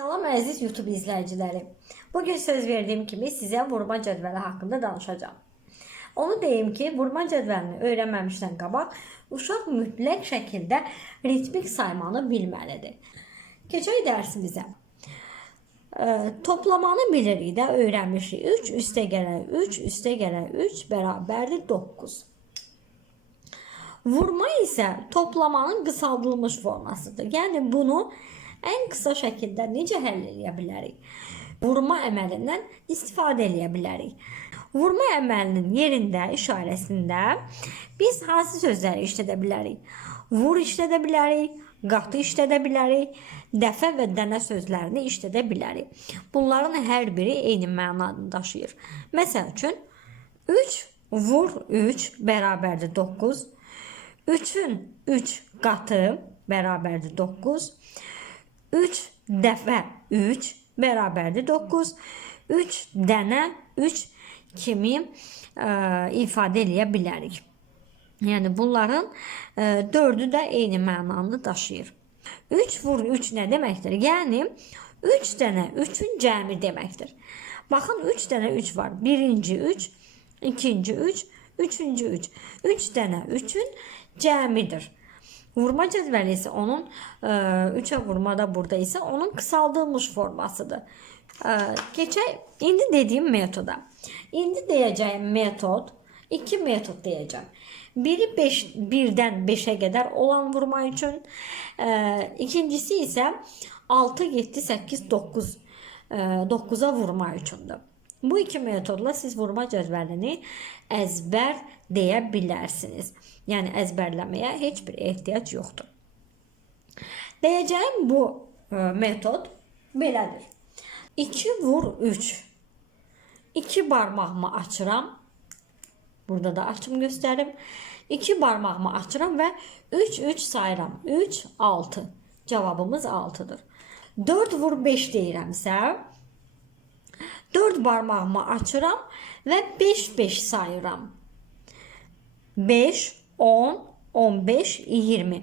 Salam əziz YouTube izləyiciləri. Bugün söz verdiyim kimi sizə vurma cədvəli haqqında danışacağam. Onu deyim ki, vurma cədvəlini öyrənməmişdən qabaq uşaq mütləq şəkildə ritmik saymanı bilməlidir. Keçək dərsimizə. Ə, toplamanı bilirik də, öyrənmişik. 3 üstə gələk 3 üstə gələk 3 bərabərdir 9. Vurma isə toplamanın qısaldılmış formasıdır. Yəni bunu ən qısa şəkildə necə həll edə bilərik? Vurma əməlindən istifadə edə bilərik. Vurma əməlinin yerində, işarəsində biz hansı sözləri işlədə bilərik? Vur işlədə bilərik, qatı işlədə bilərik, dəfə və dənə sözlərini işlədə bilərik. Bunların hər biri eyni mənanı daşıyır. Məsəl üçün 3 vur 3 bərabərdir 9. 3-ün 3 qatı bərabərdir 9. 3 dəfə 3 bərabərdir 9. 3 dənə 3 kimi ə, ifadə eləyə bilərik. Yəni bunların ə, dördü də eyni mənanı daşıyır. 3 vur 3 nə deməkdir? Yəni 3 dənə 3-ün cəmi deməkdir. Baxın 3 dənə 3 var. Birinci 3, ikinci 3, üçüncü 3. 3 dənə 3-ün cəmidir. Vurma cədvəli isə onun 3'ə vurma da burada isə onun qısaldılmış formasıdır. Ə, keçək indi dediyim metoda. İndi deyəcəyim metod iki metod deyəcəm. Biri 5 birdən 5-ə qədər olan vurma üçün, ə, ikincisi isə 6 7 8 9 9-a vurma üçündür. Bu iki metodla siz vurma cədvəlini əzbər deyə bilərsiniz. Yəni əzbərləməyə heç bir ehtiyac yoxdur. Deyəcəyim bu ə, metod belədir. 2 vur 3. 2 barmağımı açıram. Burada da açım göstərim. 2 barmağımı açıram və 3 3 sayıram. 3 6. Cavabımız 6-dır. 4 vur 5 deyirəmsə 4 barmağımı açıram və 5 5 sayıram. 5 10 15 20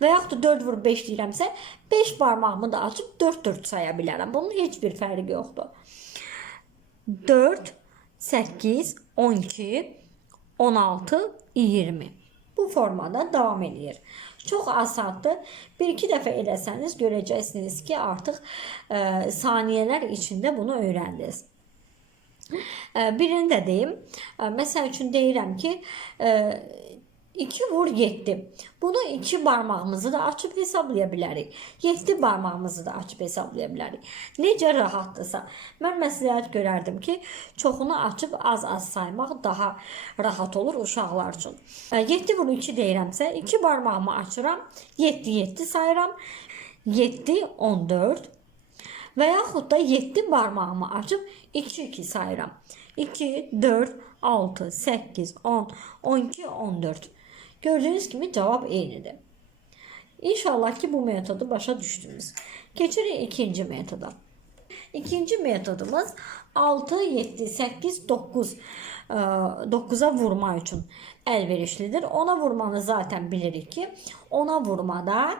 və yaxud da 4 vur 5 deyirəmsə 5 barmağımı da açıb 4 4 saya bilərəm. Bunun heç bir fərqi yoxdur. 4 8 12 16 20 bu formada davam edir. Çox asandır. Bir-iki dəfə eləsəniz görəcəksiniz ki, artıq ə, saniyələr içində bunu öyrəndiniz. Ə, Birini də deyim. Ə, Məsəl üçün deyirəm ki, 2 vur 7. Bunu iki barmağımızı da açıb hesablaya bilərik. 7 barmağımızı da açıb hesablaya bilərik. Necə rahatdırsa. Mən məsləhət görərdim ki, çoxunu açıb az-az saymaq daha rahat olur uşaqlar üçün. 7 vur 2 deyirəmsə, 2 barmağımı açıram, 7 7 sayıram. 7 14 və yaxud da 7 barmağımı açıb 2 2 sayıram. 2 4 6 8 10 12 14 Gördüğünüz gibi cevap eynidir. İnşallah ki bu metodu başa düştünüz. Keçirik ikinci metoda. İkinci metodumuz 6, 7, 8, 9 9'a vurma üçün əlverişlidir. Ona vurmanı zaten bilirik ki, ona vurmada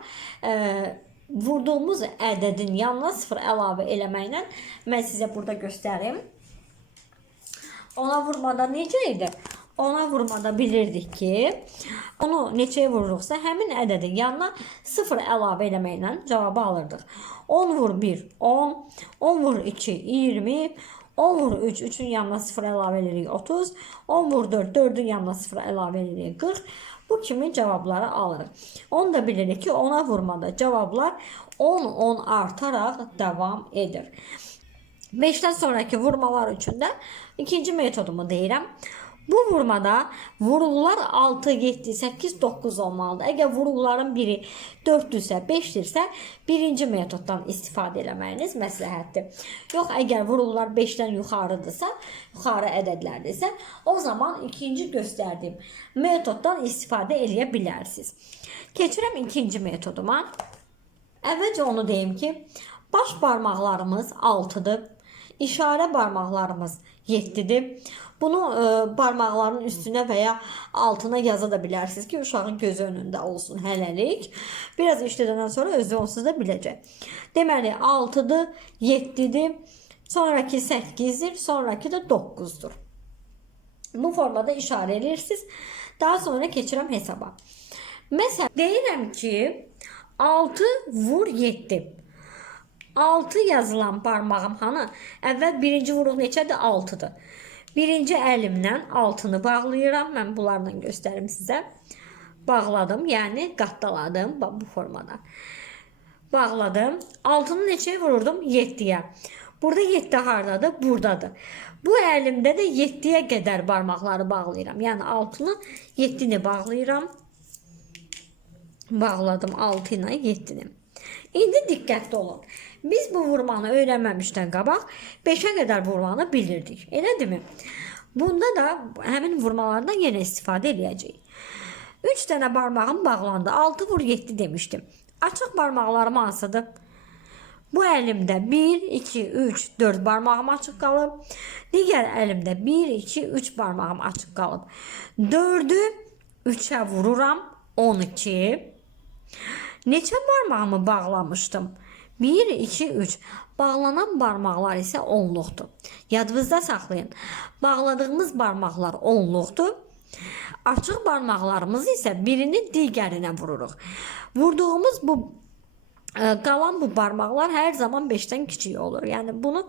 e, vurduğumuz ədədin yanına 0 əlavə eləməklə mən sizə burada göstərim. Ona vurmada necə idi? Ona vurmada bilirdik ki, onu neçəyə vururuqsa həmin ədədin yanına 0 əlavə eləməklə cavabı alırdıq. 10 vur 1 10, 10 vur 2 20, 10 vur 3 3-ün yanına 0 əlavə edirik 30, 10 vur 4 4-ün yanına 0 əlavə edirik 40. Bu kimi cavabları alırıq. Onu da bilirik ki, ona vurmada cavablar 10 10 artaraq davam edir. 5'ten sonraki vurmalar üçün də ikinci metodumu deyirəm. Bu vurmada vurullar 6, 7, 8, 9 olmalıdır. Əgər vurulların biri 4-dürsə, 5-dirsə, birinci metoddan istifadə eləməyiniz məsləhətdir. Yox, əgər vurullar 5-dən yuxarıdırsa, yuxarı ədədlərdirsə, o zaman ikinci göstərdiyim metoddan istifadə eləyə bilərsiniz. Keçirəm ikinci metoduma. Əvvəlcə onu deyim ki, baş barmaqlarımız 6-dır. İşarə barmaqlarımız 7-dir. Bunu e, barmaqların üstünə və ya altına yaza da bilərsiniz ki, uşağın gözü önündə olsun hələlik. Biraz işlədəndən sonra özü onsuz da biləcək. Deməli 6-dır, 7-dir, sonraki 8-dir, sonraki də 9-dur. Bu formada işarə edirsiniz. Daha sonra keçirəm hesaba. Məsələn, deyirəm ki, 6 vur 7. 6 yazılan barmağım hanı? Əvvəl birinci vuruq neçədir? 6-dır. Birinci əlimlə 6-nı bağlayıram. Mən bunlarla göstərim sizə. Bağladım, yəni qatlaladım bax bu formada. Bağladım. 6-nı neçəyə vururdum? 7-yə. Burada 7 hardadır? Buradadır. Bu əlimdə də 7-yə qədər barmaqları bağlayıram. Yəni 6-nı 7-ni bağlayıram. Bağladım 6 ilə 7-ni. İndi diqqətli olun. Biz bu vurmanı öyrənməmişdən qabaq 5-ə qədər vurmanı bilirdik. Elədirmi? Bunda da həmin vurmalardan yenə istifadə edəcəyik. 3 dənə barmağım bağlandı. 6 vur 7 demişdim. Açıq barmaqlarım hansıdır? Bu əlimdə 1, 2, 3, 4 barmağım açıq qalıb. Digər əlimdə 1, 2, 3 barmağım açıq qalıb. 4-ü 3-ə vururam. 12. Neçə barmağımı bağlamışdım? 1, 2, 3. Bağlanan barmaqlar isə onluqdur. Yadınızda saxlayın. Bağladığımız barmaqlar onluqdur. Açıq barmaqlarımız isə birini digərinə vururuq. Vurduğumuz bu qalan bu barmaqlar hər zaman 5-dən kiçik olur. Yəni bunu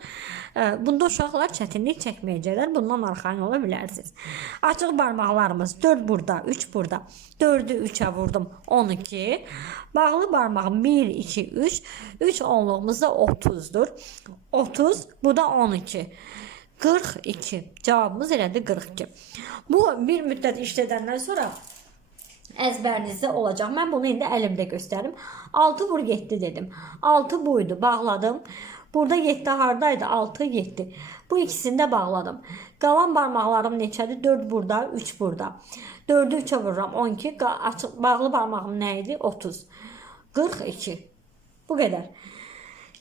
e, bunda uşaqlar çətinlik çəkməyəcəklər. Bundan arxayın ola bilərsiniz. Açıq barmaqlarımız 4 burada, 3 burada. 4-ü 3-ə vurdum 12. Bağlı barmağım 1 2 3. 3 onluğumuz da 30-dur. 30, bu da 12. 42. Cavabımız elədir 42. Bu bir müddət işlədəndən sonra əzbərinizdə olacaq. Mən bunu indi əlimdə göstərim. 6 vur 7 dedim. 6 buydu. Bağladım. Burada 7 hardaydı? 6 7. Bu ikisini də bağladım. Qalan barmaqlarım neçədir? 4 burada, 3 burada. 4-ü 3-ə vururam 12. Qa- Açıq bağlı barmağım nə idi? 30. 42. Bu qədər.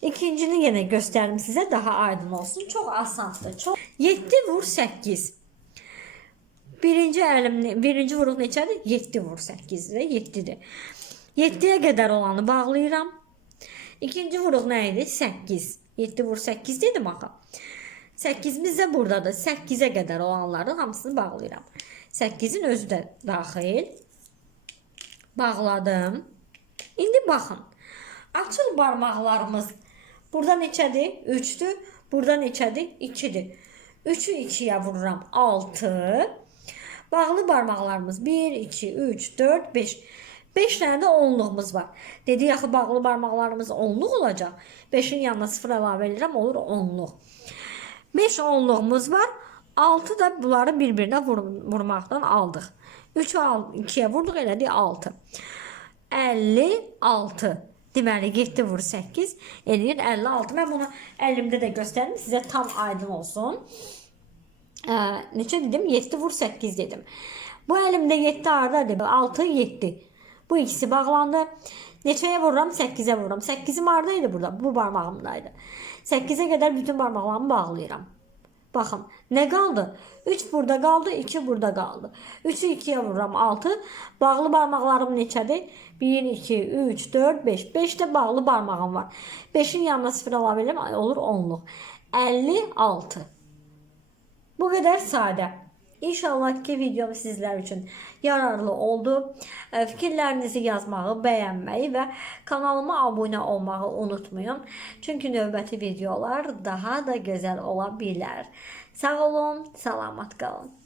İkincini yenə göstərim sizə daha aydın olsun. Çox asandır. Çox 7 vur 8. Birinci əlim, birinci vuruq neçədir? 7 vur 8-dir, 7-dir. 7-yə qədər olanı bağlayıram. İkinci vuruq nə idi? 8. 7 vur 8 dedim axı. 8-imiz də buradadır. 8-ə qədər olanların hamısını bağlayıram. 8-in özü də daxil. Bağladım. İndi baxın. Açıq barmaqlarımız burada neçədir? 3-dür. Burada neçədir? 2-dir. 3-ü 2-yə vururam. 6. Bağlı barmaqlarımız 1, 2, 3, 4, 5. 5 dənə də onluğumuz var. Dedik axı bağlı barmaqlarımız onluq olacaq. 5-in yanına 0 əlavə edirəm, olur onluq. 5 onluğumuz var. 6 da bunları bir-birinə vur vurmaqdan aldıq. 3-ü 2-yə vurduq, elədik 6. 56. Deməli 7 vur 8 eləyir 56. Mən bunu əlimdə də göstərim sizə tam aydın olsun. Ə, neçə dedim? 7 vur 8 dedim. Bu əlimdə 7 hardadır? 6 7. Bu ikisi bağlandı. Neçəyə vururam? 8-ə vururam. 8-im hardaydı burada? Bu barmağımdaydı. 8-ə qədər bütün barmaqlarımı bağlayıram. Baxın, nə qaldı? 3 burada qaldı, 2 burada qaldı. 3-ü 2-yə vururam 6. Bağlı barmaqlarım neçədir? 1 2 3 4 5. 5 də bağlı barmağım var. 5-in yanına 0 əlavə edirəm, olur 10-luq. 56. Bu qədər sadə. İnşallah ki videom sizlər üçün yararlı oldu. Fikirlərinizi yazmağı, bəyənməyi və kanalıma abunə olmağı unutmayın. Çünki növbəti videolar daha da gözəl ola bilər. Sağ olun, salamat qalın.